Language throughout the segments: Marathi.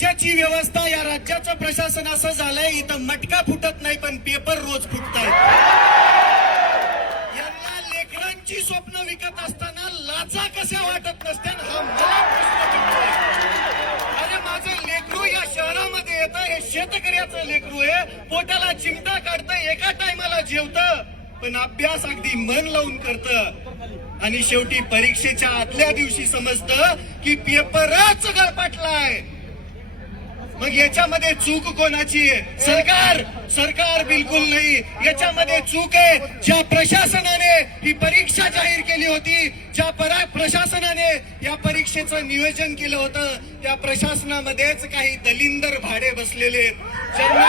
राज्याची व्यवस्था, या राज्याचं प्रशासन असं झालंय, इथं मटका फुटत नाही पण पेपर रोज फुटतायत. यांना लेकरांची स्वप्न विकत असताना लाजा कशा वाटत नसत्या, हा मला प्रश्न पडतोय. अरे माझं लेकरू या शहरामध्ये येतं, हे शेतकऱ्याचं लेकरू आहे, पोटाला चिमटा काढतं, एका टायमाला जेवतं, पण अभ्यास अगदी मन लावून करतं, आणि शेवटी परीक्षेच्या आदल्या दिवशी समजतं की पेपरच गळपाटलाय. मग याच्यामध्ये चूक कोणाची आहे? सरकार बिलकुल नाही. याच्यामध्ये चूक आहे ज्या प्रशासनाने ही परीक्षा जाहीर केली होती, ज्या प्रशासनाने या परीक्षेचं नियोजन केलं होतं, त्या प्रशासनामध्येच काही दलिंदर भाडे बसलेले आहेत, ज्यांना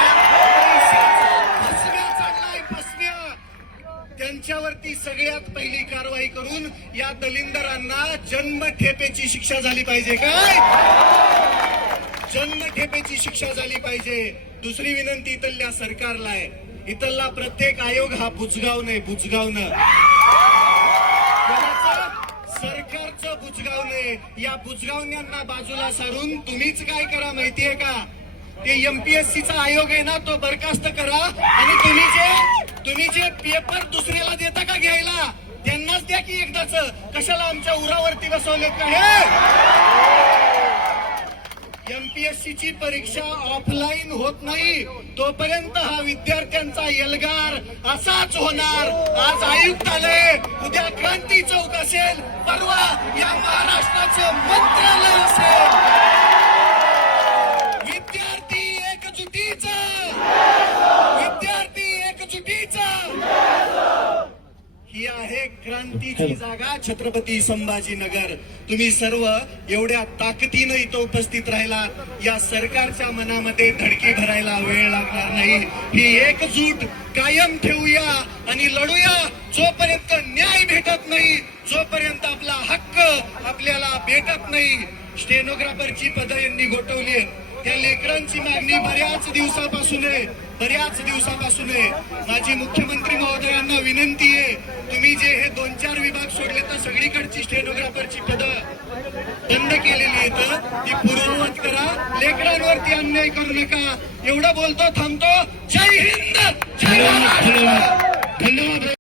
त्यांच्यावरती सगळ्यात पहिली कारवाई करून या दलिंदरांना जन्मठेपेची शिक्षा झाली पाहिजे. काय? जन्मठेपेची शिक्षा झाली पाहिजे. दुसरी विनंती इथल्या सरकारला आहे, इथला प्रत्येक आयोग हा बुजगाव नाही, बुजगावनं सरकारचं बुजगावणे. या बुजगावण्यांना बाजूला सारून तुम्हीच काय करा माहितीये का? ते एमपीएससीचा आयोग आहे ना, तो बरखास्त करा, आणि तुम्ही जे पेपर दुसऱ्याला देता का घ्यायला, त्यांनाच द्या की एकदाच. कशाला आमच्या उरावरती बसवलेत का हे? एमपीएससीची परीक्षा ऑफलाईन होत नाही तोपर्यंत हा विद्यार्थ्यांचा एल्गार असाच होणार. आज आयुक्त आले, उद्या क्रांती चौक असेल, परवा या महाराष्ट्राचं मंत्रालय असेल. ही आहे क्रांतीची जागा, छत्रपती संभाजीनगर. तुम्ही सर्व एवढ्या ताकदीनं इथं उपस्थित राहिलात, या सरकारच्या मनामध्ये धडकी भरायला वेळ लागणार नाही. ही एकजूट कायम ठेवूया आणि लढूया. जोपर्यंत न्याय भेटत नाही, जोपर्यंत आपला हक्क आपल्याला भेटत नाही. स्टेनोग्राफरची पदं यांनी गोठवली, त्या लेकरांची मागणी बऱ्याच दिवसापासून आहे. माझी मुख्यमंत्री महोदयांना विनंती आहे, तुम्ही जे हे 2-4 विभाग सोडले तर सगळीकडची स्टेनोग्राफरची पदं बंद केलेली आहेत, ती पूर्ववत करा. लेकरांवरती अन्याय करू नका. एवढं बोलतो, थांबतो. जय हिंद, जय महाराष्ट्र. धन्यवाद.